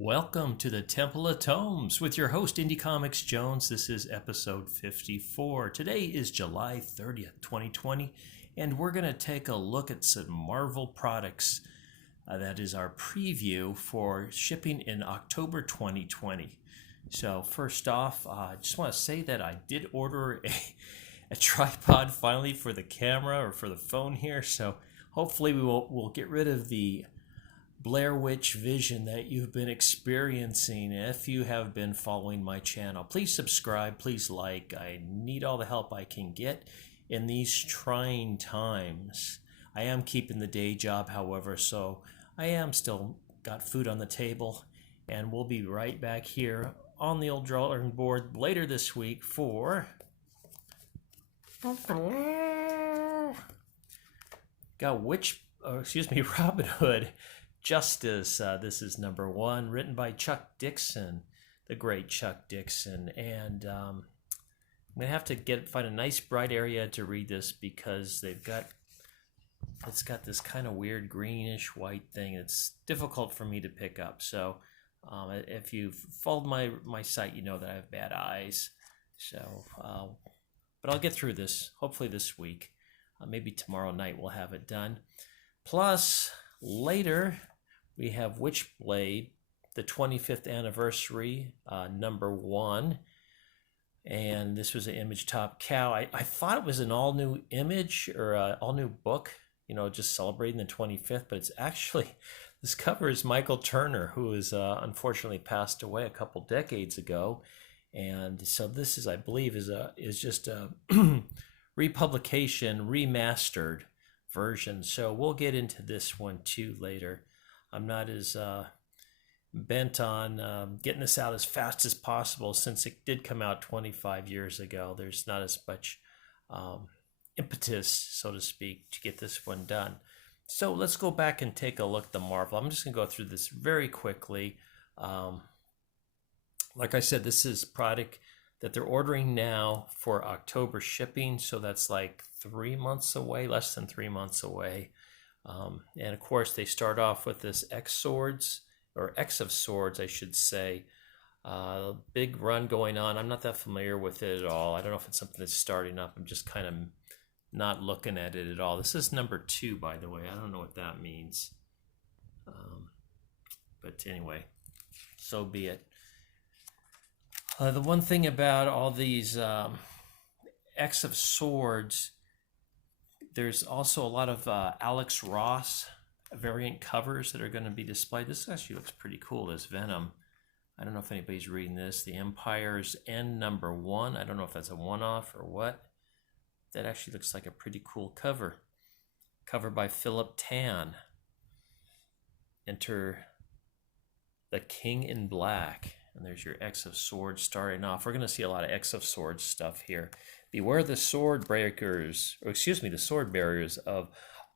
Welcome to the Temple of Tomes with your host, Indie Comics Jones. This is episode 54. Today is July 30th, 2020, and we're going to take a look at some Marvel products. That is our preview for shipping in October 2020. So first off, I just want to say that I did order a tripod finally for the camera or for the phone here. So hopefully we'll get rid of the Blair Witch vision that you've been experiencing. If you have been following my channel, please subscribe, please like. I need all the help I can get in these trying times. I am keeping the day job, however, so I am still got food on the table, and we'll be right back here on the old drawing board later this week for Robin Hood Justice. This is number 1, written by Chuck Dixon, the great Chuck Dixon. And I'm gonna have to find a nice bright area to read this because it's got this kind of weird greenish white thing. It's difficult for me to pick up. So if you've followed my site, you know that I have bad eyes. So, but I'll get through this hopefully this week. Maybe tomorrow night we'll have it done. Plus, later we have Witchblade, the 25th anniversary, number 1. And this was an Image Top Cow. I thought it was an all-new Image or an all-new book, just celebrating the 25th. But it's actually, this cover is Michael Turner, who is unfortunately passed away a couple decades ago. And so this is, I believe, is just a republication, remastered version. So we'll get into this one too later. I'm not as bent on getting this out as fast as possible since it did come out 25 years ago. There's not as much impetus, so to speak, to get this one done. So let's go back and take a look at the Marvel. I'm just going to go through this very quickly. Like I said, this is product that they're ordering now for October shipping, so that's like 3 months away, less than 3 months away. And of course, they start off with this X of Swords, I should say. Big run going on. I'm not that familiar with it at all. I don't know if it's something that's starting up. I'm just kind of not looking at it at all. This is number 2, by the way. I don't know what that means. But anyway, so be it. The one thing about all these X of Swords, there's also a lot of Alex Ross variant covers that are going to be displayed. This actually looks pretty cool, this Venom. I don't know if anybody's reading this. The Empire's End number 1. I don't know if that's a one-off or what. That actually looks like a pretty cool cover. Cover by Philip Tan. Enter the King in Black. And there's your X of Swords starting off. We're going to see a lot of X of Swords stuff here. Beware the sword breakers, the sword barriers of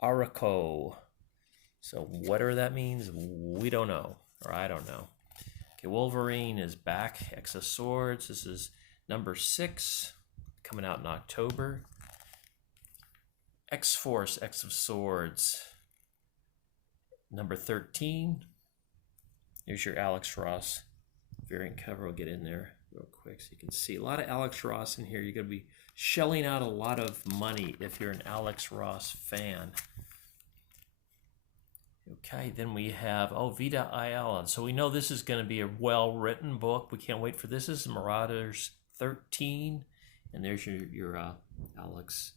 Araco. So whatever that means, we don't know, or I don't know. Okay, Wolverine is back, X of Swords. This is number 6, coming out in October. X-Force, X of Swords, number 13. Here's your Alex Ross variant cover. We'll get in there real quick so you can see a lot of Alex Ross in here. You're going to be shelling out a lot of money if you're an Alex Ross fan. Okay, then we have Vita Ayala. So we know this is going to be a well-written book. We can't wait for this. This is Marauders 13, and there's your Alex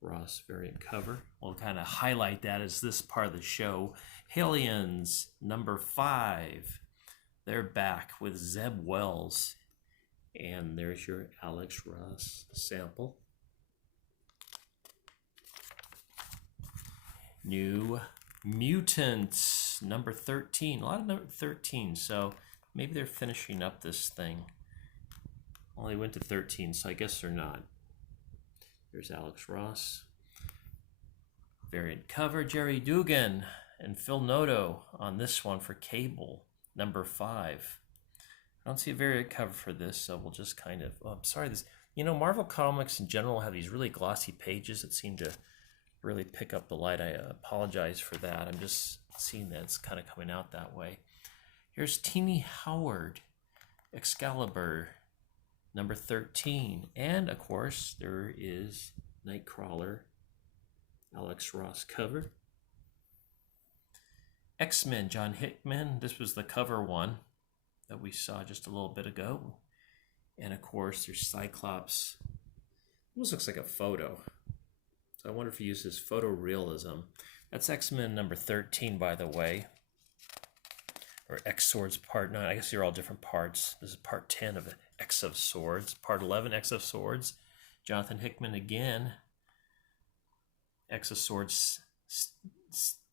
Ross variant cover. We'll kind of highlight that as this part of the show. Hellions number 5. They're back with Zeb Wells. And there's your Alex Ross sample. New Mutants, number 13. A lot of number 13, so maybe they're finishing up this thing. Well, they went to 13, so I guess they're not. There's Alex Ross. Variant cover, Jerry Dugan and Phil Noto on this one for Cable, number 5. I don't see a variant cover for this, so we'll just kind of... Oh, I'm sorry, Marvel Comics in general have these really glossy pages that seem to really pick up the light. I apologize for that. I'm just seeing that it's kind of coming out that way. Here's Teeny Howard, Excalibur, number 13. And, of course, there is Nightcrawler, Alex Ross cover. X-Men, John Hickman. This was the cover one that we saw just a little bit ago. And, of course, there's Cyclops. Almost looks like a photo. So I wonder if he uses photorealism. That's X-Men number 13, by the way. Or X Swords Part 9. I guess they're all different parts. This is Part 10 of X of Swords. Part 11, X of Swords. Jonathan Hickman again. X of Swords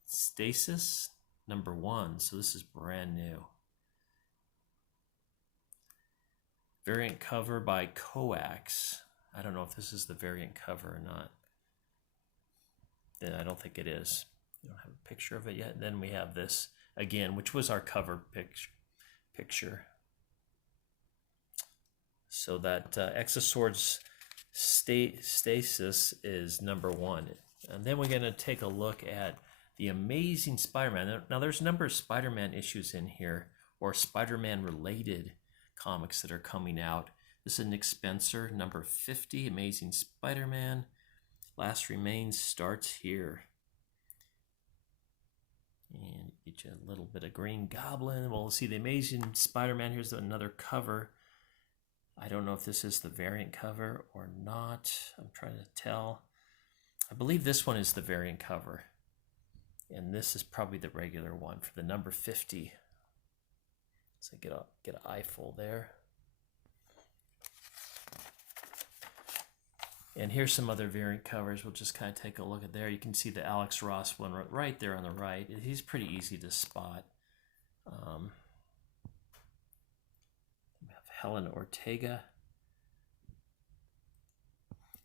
Stasis number 1. So this is brand new. Variant cover by Coax. I don't know if this is the variant cover or not. I don't think it is. We don't have a picture of it yet. Then we have this again, which was our cover picture. So that X of Swords Stasis is number 1. And then we're going to take a look at the Amazing Spider-Man. Now there's a number of Spider-Man issues in here, or Spider-Man related comics that are coming out. This is Nick Spencer, number 50, Amazing Spider-Man. Last Remains starts here. And get you a little bit of Green Goblin. We'll see the Amazing Spider-Man. Here's another cover. I don't know if this is the variant cover or not. I'm trying to tell. I believe this one is the variant cover. And this is probably the regular one for the number 50. So get an eyeful there. And here's some other variant covers. We'll just kind of take a look at there. You can see the Alex Ross one right there on the right. He's pretty easy to spot. We have Helen Ortega.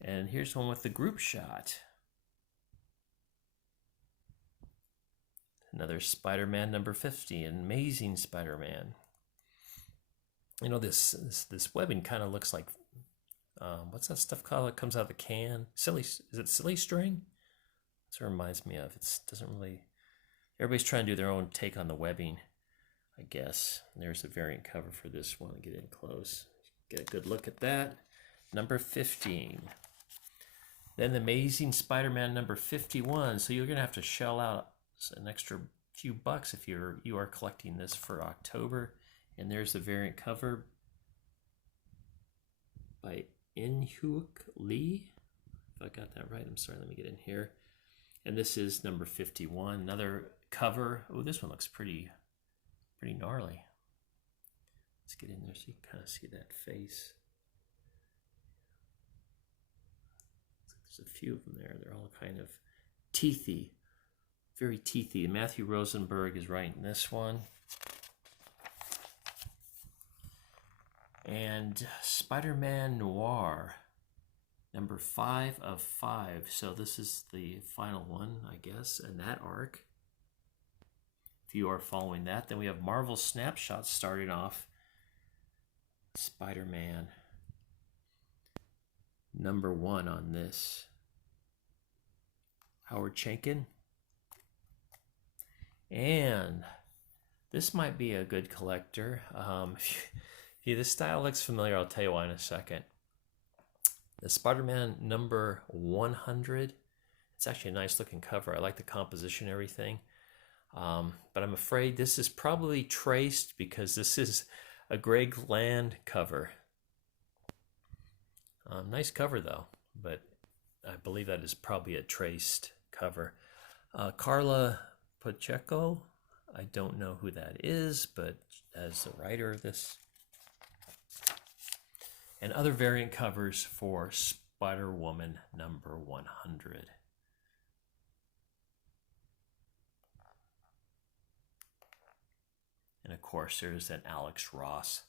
And here's one with the group shot. Another Spider-Man number 50, an Amazing Spider-Man. You know, this webbing kind of looks like, what's that stuff called that comes out of the can? Is it silly string? That's what it reminds me of. It doesn't really, everybody's trying to do their own take on the webbing, I guess. And there's a variant cover for this one. Get in close, get a good look at that. Number 15. Then the Amazing Spider-Man number 51. So you're going to have to shell out an extra few bucks if you are collecting this for October. And there's the variant cover by In-Hyuk Lee. If I got that right, I'm sorry, let me get in here. And this is number 51, another cover. Oh, this one looks pretty gnarly. Let's get in there so you can kind of see that face. There's a few of them there. They're all kind of teethy, very teethy. Matthew Rosenberg is writing this one. And Spider-Man Noir, number 5 of 5. So this is the final one, I guess, in that arc. If you are following that, then we have Marvel Snapshot starting off. Spider-Man, number 1 on this. Howard Chaykin. And this might be a good collector. If this style looks familiar, I'll tell you why in a second. The Spider-Man number 100. It's actually a nice looking cover. I like the composition and everything. But I'm afraid this is probably traced because this is a Greg Land cover. Nice cover though, but I believe that is probably a traced cover. Carla Pacheco. I don't know who that is, but as the writer of this. And other variant covers for Spider-Woman number 100. And of course, there's an Alex Ross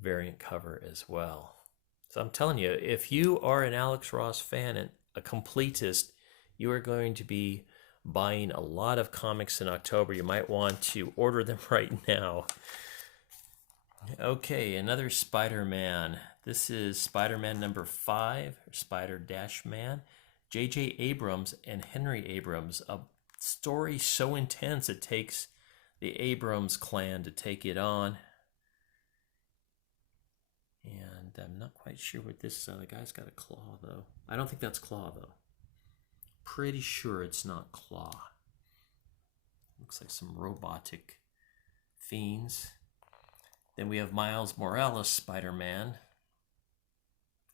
variant cover as well. So I'm telling you, if you are an Alex Ross fan and a completist, you are going to be buying a lot of comics in October. You might want to order them right now. Okay, another Spider-Man. This is Spider-Man number 5, Spider-Man. J.J. Abrams and Henry Abrams. A story so intense it takes the Abrams clan to take it on. And I'm not quite sure what this the guy's got a claw, though. I don't think that's claw, though. Pretty sure it's not claw. Looks like some robotic fiends. Then we have Miles Morales, Spider-Man.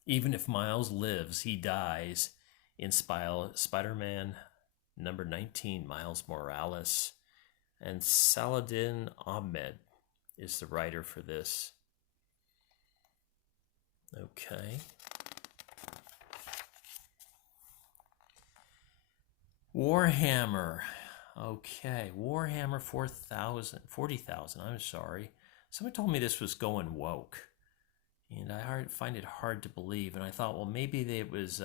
Even if Miles lives, he dies in Spider-Man number 19, Miles Morales. And Saladin Ahmed is the writer for this. Okay. Warhammer. Okay, Warhammer 40,000, I'm sorry. Somebody told me this was going woke. And I find it hard to believe. And I thought, well, maybe it was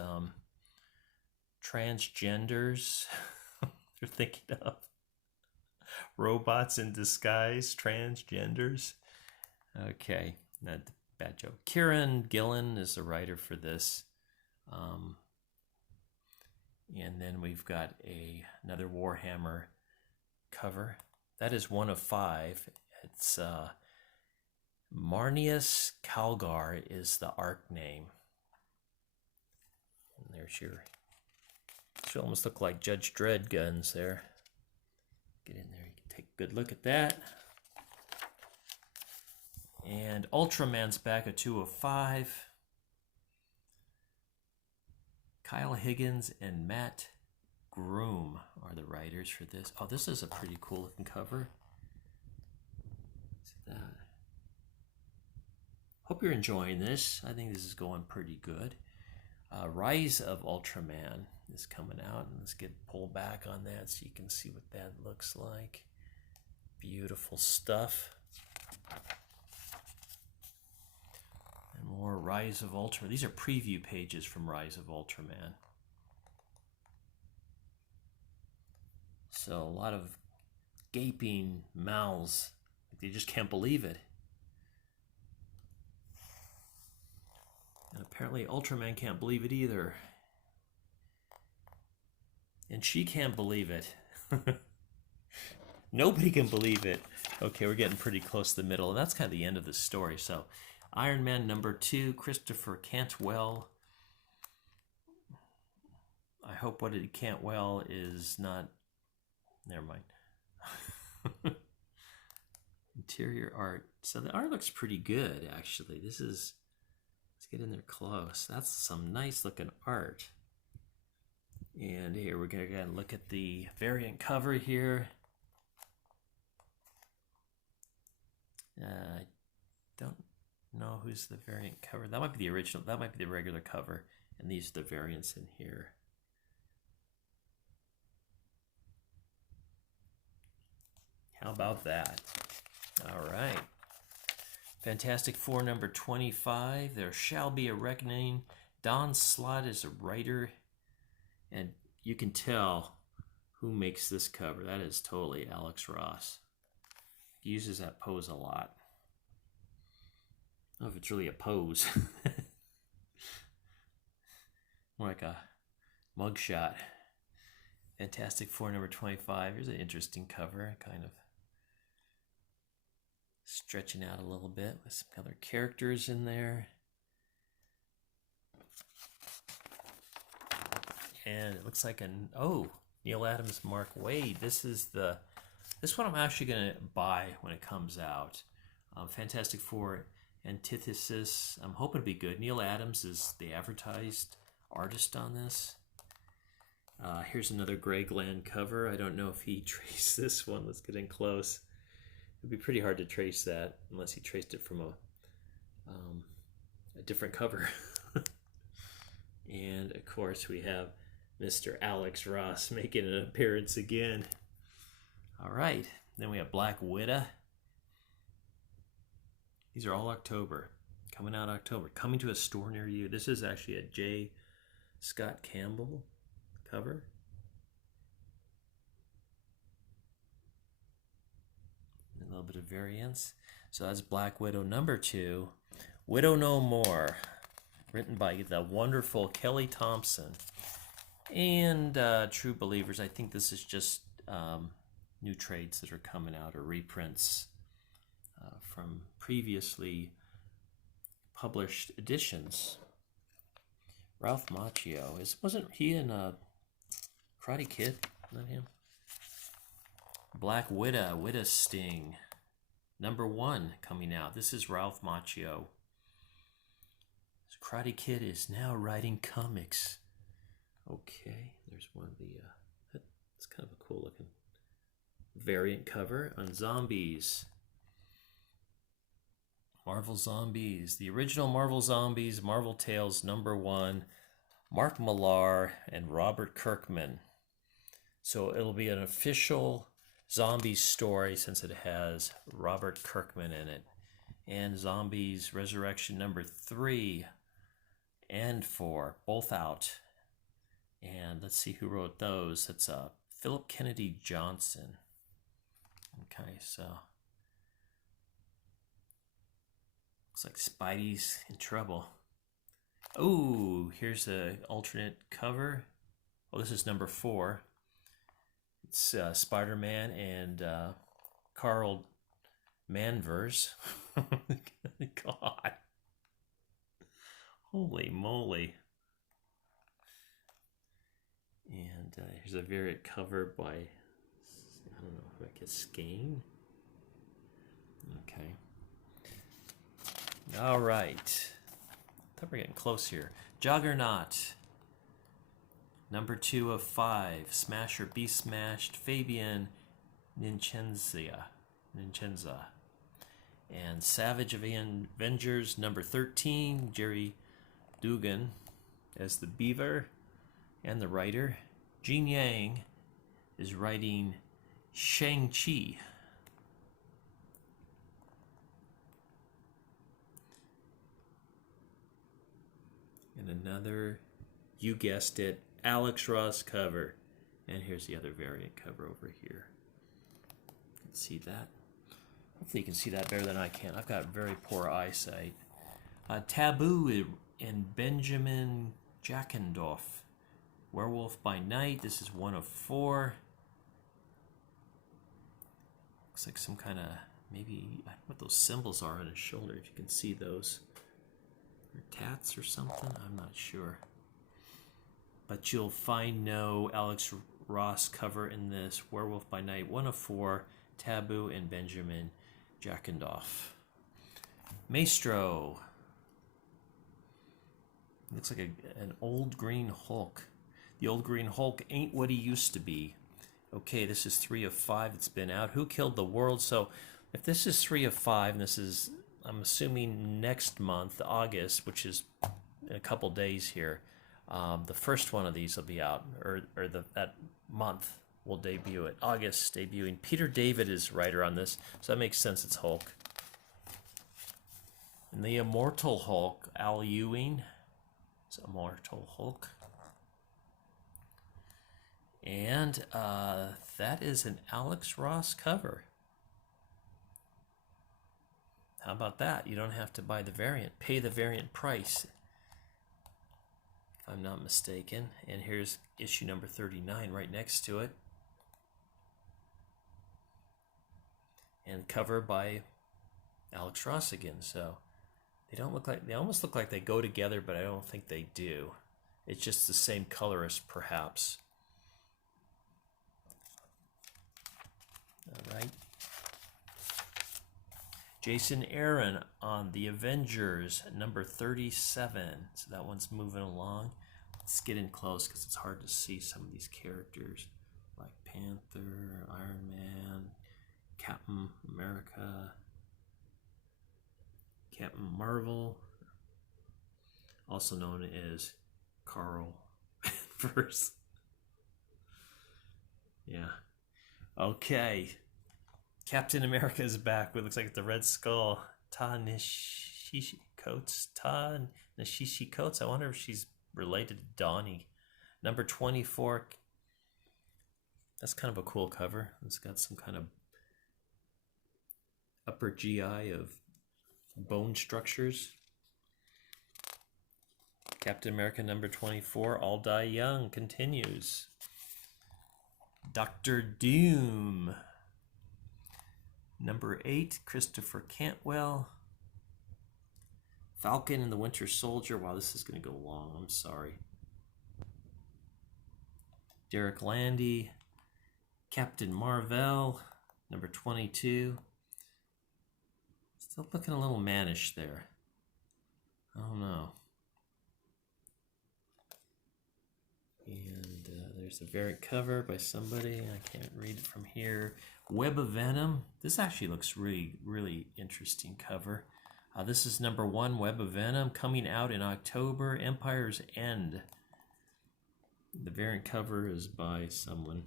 transgenders. They're thinking of robots in disguise, transgenders. Okay, not a bad joke. Kieran Gillen is the writer for this. And then we've got another Warhammer cover. That is one of 5. It's Marnius Calgar is the art name. And there's your... She almost look like Judge Dredd guns there. Get in there, you can take a good look at that. And Ultraman's back, a 2 of 5. Kyle Higgins and Matt Groom are the writers for this. Oh, this is a pretty cool looking cover. See that? Hope you're enjoying this. I think this is going pretty good. Rise of Ultraman is coming out. And let's get pulled back on that so you can see what that looks like. Beautiful stuff. And more Rise of Ultraman. These are preview pages from Rise of Ultraman. So a lot of gaping mouths. They just can't believe it. And apparently Ultraman can't believe it either. And she can't believe it. Nobody can believe it. Okay, we're getting pretty close to the middle. And that's kind of the end of the story. So, Iron Man number 2, Christopher Cantwell. I hope what it Cantwell is not... Never mind. Interior art. So the art looks pretty good, actually. This is... Let's get in there close. That's some nice looking art. And here we're going to look at the variant cover here. I don't know who's the variant cover. That might be the original. That might be the regular cover. And these are the variants in here. How about that? All right. Fantastic Four number 25. There Shall Be a Reckoning. Don Slott is a writer. And you can tell who makes this cover. That is totally Alex Ross. He uses that pose a lot. I don't know if it's really a pose. More like a mugshot. Fantastic Four number 25. Here's an interesting cover. Kind of stretching out a little bit with some other characters in there. And it looks like Neal Adams, Mark Waid. This one I'm actually going to buy when it comes out. Fantastic Four Antithesis. I'm hoping to be good. Neal Adams is the advertised artist on this. Here's another Greg Land cover. I don't know if he traced this one. Let's get in close. It'd be pretty hard to trace that unless he traced it from a different cover. And of course we have Mr. Alex Ross making an appearance again. All right, then we have Black Widow. These are all October, coming out October, coming to a store near you. This is actually a J. Scott Campbell cover. A little bit of variance. So that's Black Widow number 2. Widow No More, written by the wonderful Kelly Thompson. And True Believers, I think this is just new trades that are coming out or reprints from previously published editions. Ralph Macchio, wasn't he in Karate Kid? Not him. Black Widow Sting, #1 coming out. This is Ralph Macchio. Karate Kid is now writing comics. Okay, there's one of the. It's kind of a cool looking variant cover on Zombies. Marvel Zombies, the original Marvel Zombies, Marvel Tales #1, Mark Millar and Robert Kirkman. So it'll be an official Zombies story since it has Robert Kirkman in it. And Zombies Resurrection #3 and 4, both out. And let's see who wrote those. It's Philip Kennedy Johnson. Okay, so looks like Spidey's in trouble. Oh, here's an alternate cover. Oh, this is #4. It's Spider-Man and Carl Manvers. God. Holy moly. And here's a variant cover by, I don't know, I guess Skane. Okay. All right. I thought we were getting close here. Juggernaut. #2 of 5. Smasher, Be Smashed, Fabian Nincenza. And Savage Avengers #13. Jerry Dugan as the Beaver and the writer. Gene Yang is writing Shang-Chi. And another, you guessed it, Alex Ross cover. And here's the other variant cover over here. You can see that. Hopefully you can see that better than I can. I've got very poor eyesight. Taboo and Benjamin Jackendorf. Werewolf by Night. This is 1 of 4. Looks like some kind of, maybe, I don't know what those symbols are on his shoulder, if you can see those. Or tats or something, I'm not sure. But you'll find no Alex Ross cover in this. Werewolf by Night, 1 of 4. Taboo and Benjamin Jackendorf. Maestro. Looks like an old Green Hulk. The old Green Hulk ain't what he used to be. Okay, this is 3 of 5 that's been out. Who Killed the World? So if this is 3 of 5, and this is, I'm assuming, next month, August, which is in a couple days here, the first one of these will be out, or that month will debut it. August debuting. Peter David is writer on this, so that makes sense. It's Hulk. And the Immortal Hulk, Al Ewing. It's Immortal Hulk. And that is an Alex Ross cover. How about that? You don't have to buy the variant. Pay the variant price, if I'm not mistaken. And here's issue #39 right next to it. And cover by Alex Ross again. So they don't look like, they almost look like they go together, but I don't think they do. It's just the same colorist, perhaps. All right. Jason Aaron on The Avengers, #37. So that one's moving along. Let's get in close because it's hard to see some of these characters. Black Panther, Iron Man, Captain America, Captain Marvel, also known as Carl First. Yeah. Okay. Captain America is back. It looks like the Red Skull. Ta-Nehisi Coates. I wonder if she's related to Donnie. #24. That's kind of a cool cover. It's got some kind of upper GI of bone structures. Captain America #24. All Die Young continues. Doctor Doom. Number 8, Christopher Cantwell. Falcon and the Winter Soldier. Wow, this is going to go long. I'm sorry. Derek Landy. Captain Marvel. Number 22. Still looking a little mannish there. I don't know. And there's a variant cover by somebody. I can't read it from here. Web of Venom. This actually looks really, really interesting cover. This is number 1, Web of Venom, coming out in October. Empire's End. The variant cover is by someone.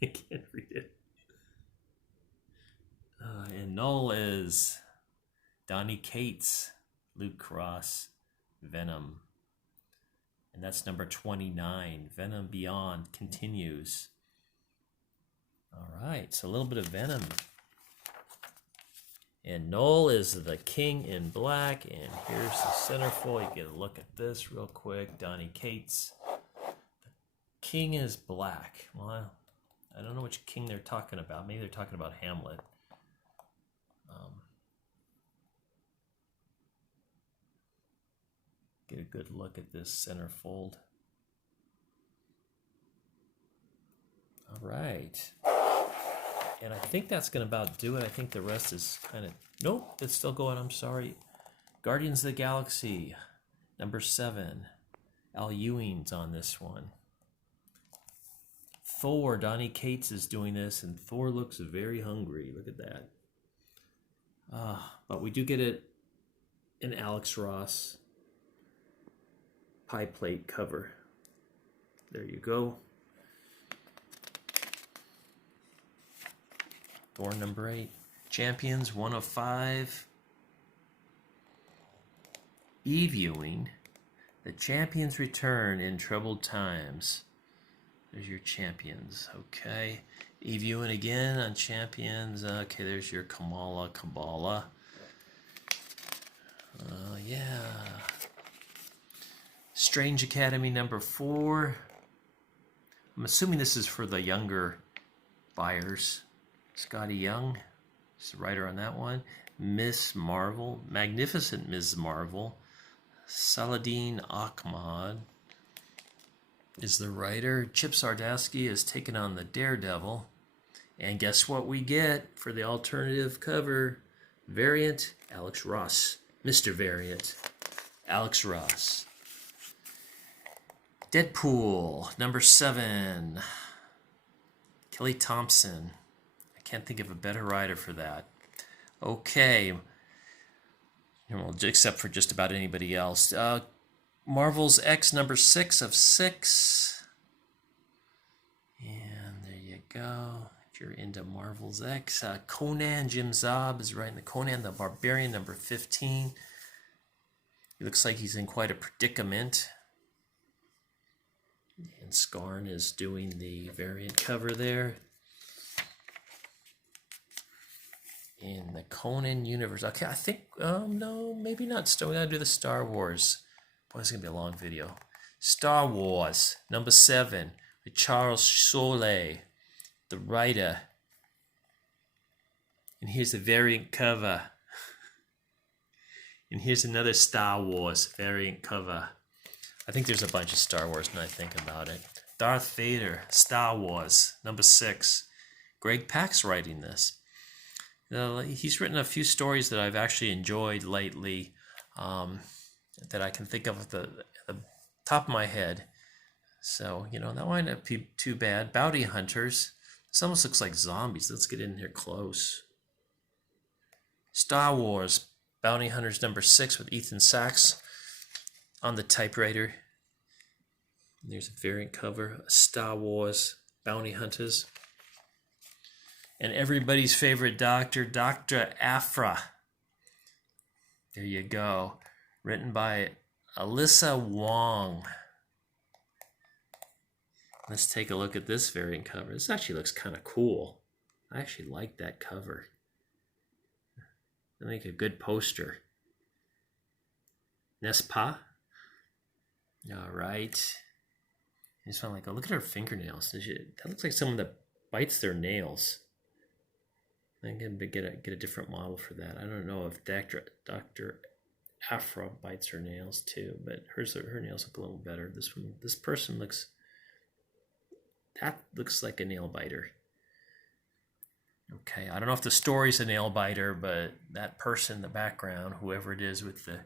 I can't read it. And Null is Donny Cates, Luke Cross, Venom. And that's number 29. Venom Beyond continues. All right, so a little bit of Venom. And Null is the King in Black. And here's the centerfold. You get a look at this real quick. Donny Cates. The King is Black. Well, I don't know which king they're talking about. Maybe they're talking about Hamlet. Get a good look at this centerfold. All right. And I think that's going to about do it. I think the rest is kind of... Nope, it's still going. I'm sorry. Guardians of the Galaxy, number 7. Al Ewing's on this one. Thor, Donny Cates is doing this, and Thor looks very hungry. Look at that. But we do get it in Alex Ross pie plate cover. There you go. Thor number 8. Champions 1 of 5. Eve Ewing. The Champions return in troubled times. There's your Champions. Okay. Eve Ewing again on Champions. Okay, there's your Kamala Kabbalah. Yeah. Strange Academy number 4. I'm assuming this is for the younger buyers. Scotty Young is the writer on that one. Miss Marvel, Magnificent Ms. Marvel. Saladin Ahmad is the writer. Chip Zdarsky has taken on the Daredevil. And guess what we get for the alternative cover? Variant, Alex Ross. Mr. Variant, Alex Ross. Deadpool, number 7. Kelly Thompson. Can't think of a better writer for that. Okay. Well, except for just about anybody else. Marvel's X number 6 of 6. And there you go. If you're into Marvel's X. Conan, Jim Zob is writing the Conan the Barbarian number 15. He looks like he's in quite a predicament. And Scarn is doing the variant cover there. In the Conan universe. Okay, I think, no, maybe not. We gotta do the Star Wars. Boy, it's gonna be a long video. Star Wars, number 7, with Charles Soule, the writer. And here's the variant cover. And here's another Star Wars variant cover. I think there's a bunch of Star Wars when I think about it. Darth Vader, Star Wars, number 6. Greg Pak's writing this. He's written a few stories that I've actually enjoyed lately that I can think of at the top of my head. So, that might not be too bad. Bounty Hunters. This almost looks like zombies. Let's get in here close. Star Wars, Bounty Hunters number 6 with Ethan Sachs on the typewriter. And there's a variant cover. Star Wars, Bounty Hunters. And everybody's favorite doctor, Dr. Aphra. There you go. Written by Alyssa Wong. Let's take a look at this variant cover. This actually looks kind of cool. I actually like that cover. I think a good poster. N'est-ce pas? All right. I just found look at her fingernails. That looks like someone that bites their nails. I'm going to get a different model for that. I don't know if Dr. Afra bites her nails too, but her nails look a little better. This person looks like a nail biter. Okay, I don't know if the story's a nail biter, but that person in the background, whoever it is with the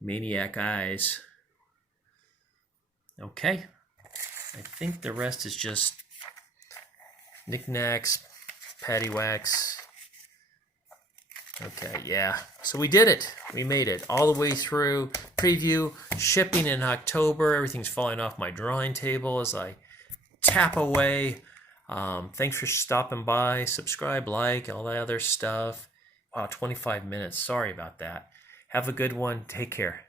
maniac eyes. Okay, I think the rest is just knickknacks, paddywhacks. Okay, yeah. So we did it. We made it all the way through. Preview, shipping in October. Everything's falling off my drawing table as I tap away. Thanks for stopping by. Subscribe, like, all that other stuff. Wow, 25 minutes. Sorry about that. Have a good one. Take care.